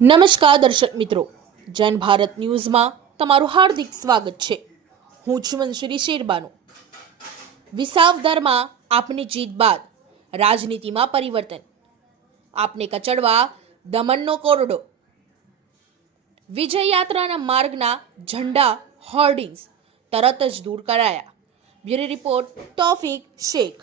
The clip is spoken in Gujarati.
નમસ્કાર દર્શક મિત્રો. જન ભારત ન્યૂઝમાં તમારું હાર્દિક સ્વાગત છે. હું છું શ્રી શેરબાનુ. વિસાવદરમાં આપની જીત બાદ રાજનીતિમાં પરિવર્તન. આપને કચડવા દમણનો કોરડો. વિજય યાત્રાના માર્ગના ઝંડા હોર્ડિંગ્સ તરત જ દૂર કરાયા. Bureau report Taufiq Shaikh.